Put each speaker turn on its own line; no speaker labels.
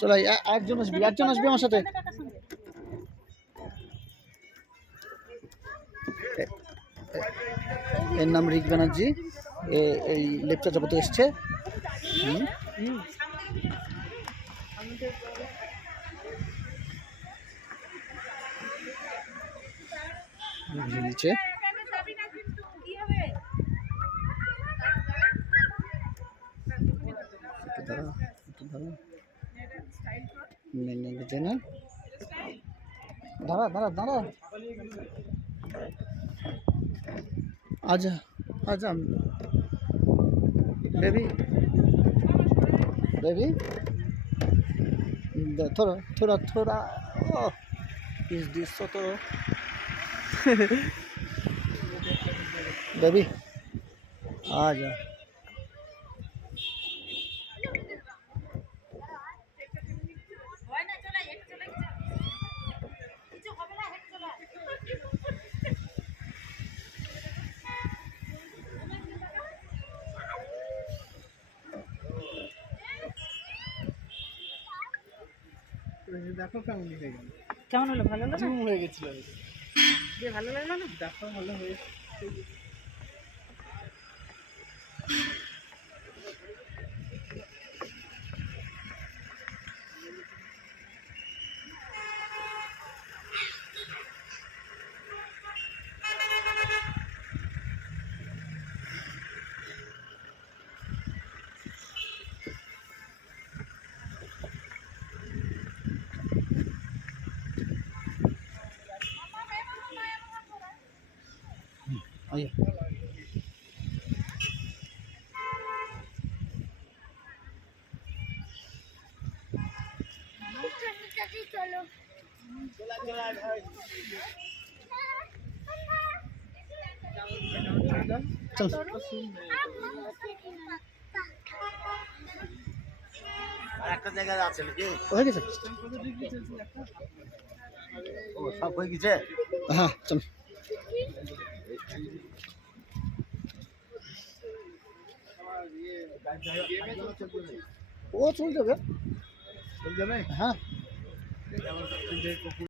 চলো একজন আসবি একজন আসবি আমার সাথে। এর নাম রিক ব্যানার্জি। এই লেকচার জগতে এসছে। হুম। বুঝিয়ে দিচ্ছে একটু দাঁড়া একটু দাঁড়া নে, নে, নে, নে। দাঁড়া দাঁড়া দাঁড়া আজা আজা বেবি बेबी थोड़ा थोड़ा थोड़ा इस डिश तो बेबी आ जा
দেখো কেমন হয়ে গেল।
কেমন হলো ভালো
জুম হয়ে গেছিল।
ভালো লাগল না?
দেখো ভালো হয়েছে।
Oh, Oye. চলো চলা।
চলা ভাই চল একটা জায়গায় আছে নাকি?
হয়ে গেছে?
ও সব হয়ে গেছে?
হ্যাঁ চল। ও চল যাবে
চল যাবে
হ্যাঁ।